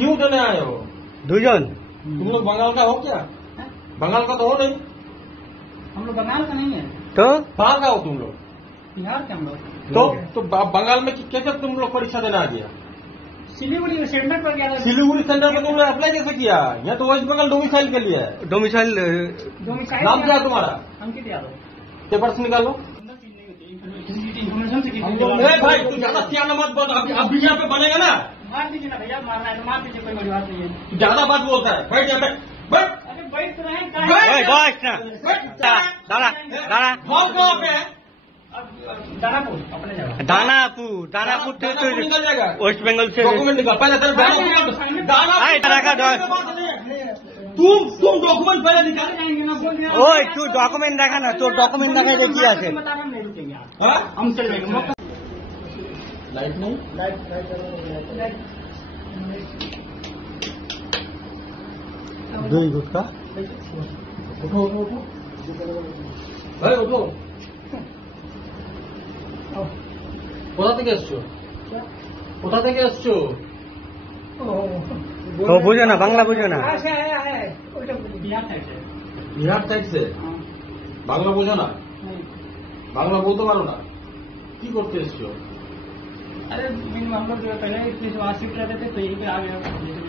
क्यों देने आए हो? दुजन तुम लोग बंगाल का हो क्या? बंगाल का तो हो नहीं। हम लोग बंगाल का नहीं है, तो कहाँ का हो तुम लोग? बिहार के हम लोग। तो बंगाल में कैसे तुम लोग परीक्षा देने आ गया? सिलीगुड़ी सेंटर पर गया था। सिलीगुड़ी सेंटर में तुमने अप्लाई कैसे किया? यहाँ तो वेस्ट बंगाल डोमिसाइल के लिए है। डोमिसाइल नाम क्या है तुम्हारा? अंकित यादव। पेपर्स निकालो। इन्फॉर्मेशन से भाई तू ज्यादा सियाना मत बोल, अभी यहाँ पे बनेगा ना। मार दीजिए ना भैया, मारना है तो मार दीजिए, कोई बड़ी बात नहीं है। ज्यादा बात बोलता है। बैठ यहाँ पे, बैठ। अरे बैठ तो रहे मॉल कहाँ पे है? दानापुर अपने जगह। दानापुर थे तो निकल जाएगा। वेस्ट बंगाल से डॉक्यूमेंट निकाल पहले। तुम डॉक्यूमेंट पहले निकाल। ओए तू डॉक्यूमेंट देखा ना, तो डॉक्यूमेंट देखा तो क्या है? नहीं रुकेंगे आप, हाँ? हम चल जाएंगे। लाइट नहीं, लाइट वेरी गुड का उठो उठो उठो ভাই উঠো। কোথা থেকে এসছো? কোথা থেকে এসছো? तो बुझो ना, बांग्ला बुझो ना। बिहार साइड से। বিহার সাইড से हाँ। বাংলা বোঝো না? नहीं। বাংলা বলতে পারো না? কি করতে এসছো? अरे हम लोग जो पहले इतने वहाँ शिफ्ट रहते थे, तो यहीं पे आ गए।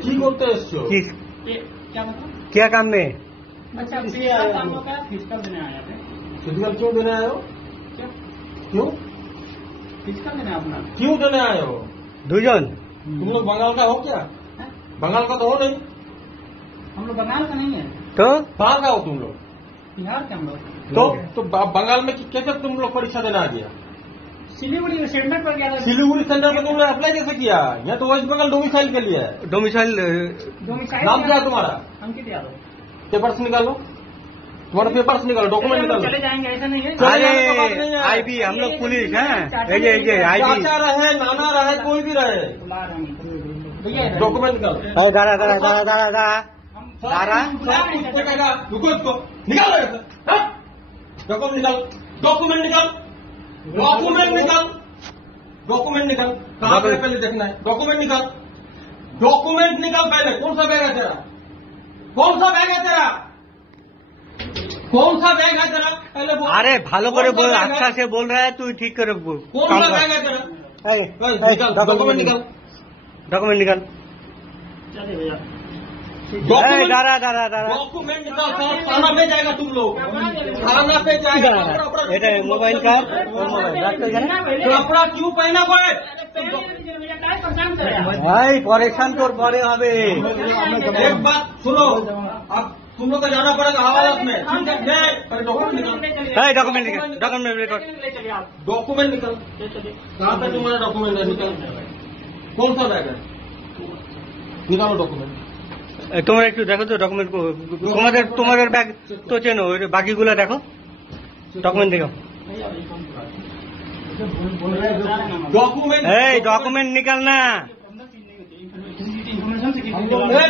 কি করতে এসছো? किस ये क्या बताओ? क्या काम में? अच्छा, हम लोग का फिजिकल देने आए थे। फिजिकल क्यों देने आए हो? क्या क्यों फिजिकल देने अपना? क्यों देने आए हो? दुजन तुम लोग बंगाल का हो क्या? बंगाल का तो हो नहीं। हम लोग बंगाल का नहीं है, तो कहाँ का हो तुम लोग? बिहार के हम लोग। तो बंगाल में कैसे तुम लोग परीक्षा देने आ गया? सिलीगुड़ी सेंटर पर गया था। सिलीगुड़ी सेंटर में तुमने अप्लाई कैसे किया? यहाँ तो वेस्ट बंगाल डोमिसाइल के लिए है। डोमिसाइल नाम क्या है तुम्हारा? अंकित यादव। पेपर्स निकालो। तुम्हारा पेपर्स निकालो, डॉक्यूमेंट निकालो। चले जाएंगे, ऐसा नहीं है। अरे आईबी हम लोग पुलिस हैं, ये आईबी चाचा रहे, नाना रहे, कोई भी रहे, डॉक्यूमेंट निकालो। दारा रुको इसको, निकालो डॉक्यूमेंट निकाल, डॉक्यूमेंट निकाल, डॉक्यूमेंट निकाल, डॉक्यूमेंट निकाल। कहाँ पे पहले देखना है? डॉक्यूमेंट निकाल, डॉक्यूमेंट निकाल पहले। कौन सा बैग है तेरा? कौन सा बैग है तेरा? कौन सा बैग है तेरा? पहले बोल। अरे ভালো করে बोल, अच्छा से बोल रहा है तू, ठीक करे बोल। कौन सा बैग है तेरा? निकाल, डॉक्यूमेंट निकाल, डॉक्यूमेंट निकाल। चलिए भैया। दारा डॉक्यूमेंट निकाल। थाना पे जाएगा तुम लोग, थाना पे जाएगा। এটা মোবাইল কার कपड़ा क्यों पहना भाई? भाई परेशान তোর পরে হবে। एक बात सुनो, अब तुम लोग को जाना पड़ेगा हवालात में, ठीक है? डॉक्यूमेंट निकाल, डॉक्यूमेंट निकाल, डॉक्यूमेंट रिकॉर्ड, डॉक्यूमेंट निकाल। कहाँ पे तुम्हारा डॉक्यूमेंट है? निकाल। कौन सा बैग है? निकालो डॉक्यूमेंट। তোমরা একটু দেখো তো ডকুমেন্ট, তোমাদের ব্যাগ তো চেনো, বাকিগুলো দেখো, ডকুমেন্ট দেখো। डॉक्यूमेंट डॉक्यूमेंट निकालना।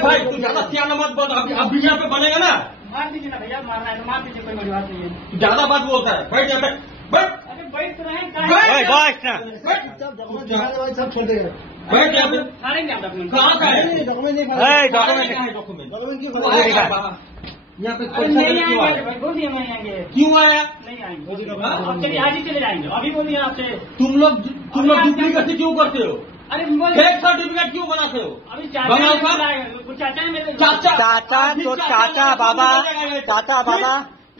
भाई तू ज्यादा सियाना मत बोल, अभी यहाँ पे बनेगा ना। मार दीजिए ना भैया, मारना है तो मार दीजिए, कोई बड़ी बात नहीं है। ज्यादा बात बोलता है। बैठ यहाँ पे, बैठ। अरे बैठ तो रहे बैठ यहाँ पे। हारेंगे आप डॉक्यूमेंट। कहाँ का है? डॉक्यूमेंट डॉक्यूमेंट अरे यहाँ पे नहीं आएंगे, बोल दिए नहीं आएंगे। क्यों आया? नहीं आएंगे। अब चलिए आज ही चले जाएंगे, अभी बोलिए आपसे। तुम लोग डुप्लीकेट क्यों करते हो? अरे फेक सर्टिफिकेट क्यों बनाते हो? अभी बंगाल का? चाचा है मेरे। चाचा तो चाचा बाबा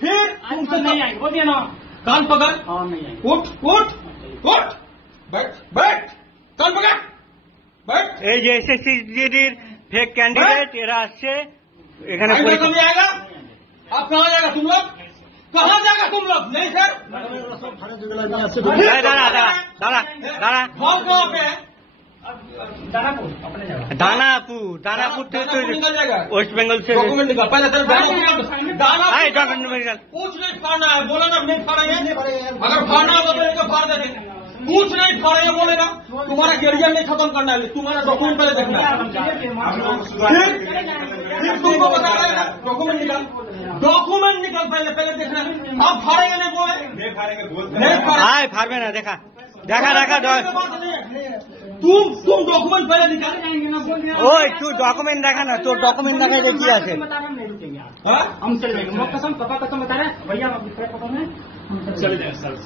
फिर तुमसे नहीं आएंगे, बोल दिया ना। कान पकड़, हाँ नहीं आएंगे। उठ उठ उठ, बैठ बैठ, कान पकड़, बैठ। এই যে এসএসসির ফেক ক্যান্ডিডেট এরা আসছে এখানে। नहीं आएगा। आप कहाँ जाएगा तुम लोग? कहाँ जाएगा तुम लोग? नहीं सर। दारा मॉल कहाँ पे है? दानापुर अपने जगह। दानापुर थे तो निकल जाएगा। वेस्ट बंगाल से डॉक्यूमेंट निकाल पहले। सर डॉक्यूमेंट निकाल। कुछ नहीं फाड़ना है, बोला ना नहीं फाड़ेंगे। अगर फाड़ना होगा तो इनको फाड़ देंगे। कुछ नहीं फाड़ेंगे बोलेगा। तुम्हारा कैरियर नहीं खत्म करना है, तुम्हारा डॉक्यूमेंट पहले देखना है। फिर तुमको बता रहेगा डॉक्यूमेंट निकाल, डॉक्यूमेंट निकाल पहले देखना है। आप फाड़ेंगे नहीं बोले, नहीं फाड़ेंगे बोलते हैं। फाड़বে না, দেখা। तुम डॉक्यूमेंट पहले निकाल जाएंगे ना, बोल दिया। ओए तू डॉक्यूमेंट देखा ना, तो डॉक्यूमेंट देखा कि क्या है? बता रहे हम नहीं रुकेंगे आप। हाँ? हम चल जाएंगे, कसम पापा कसम बता रहे हैं भैया, हम चल जाए सर।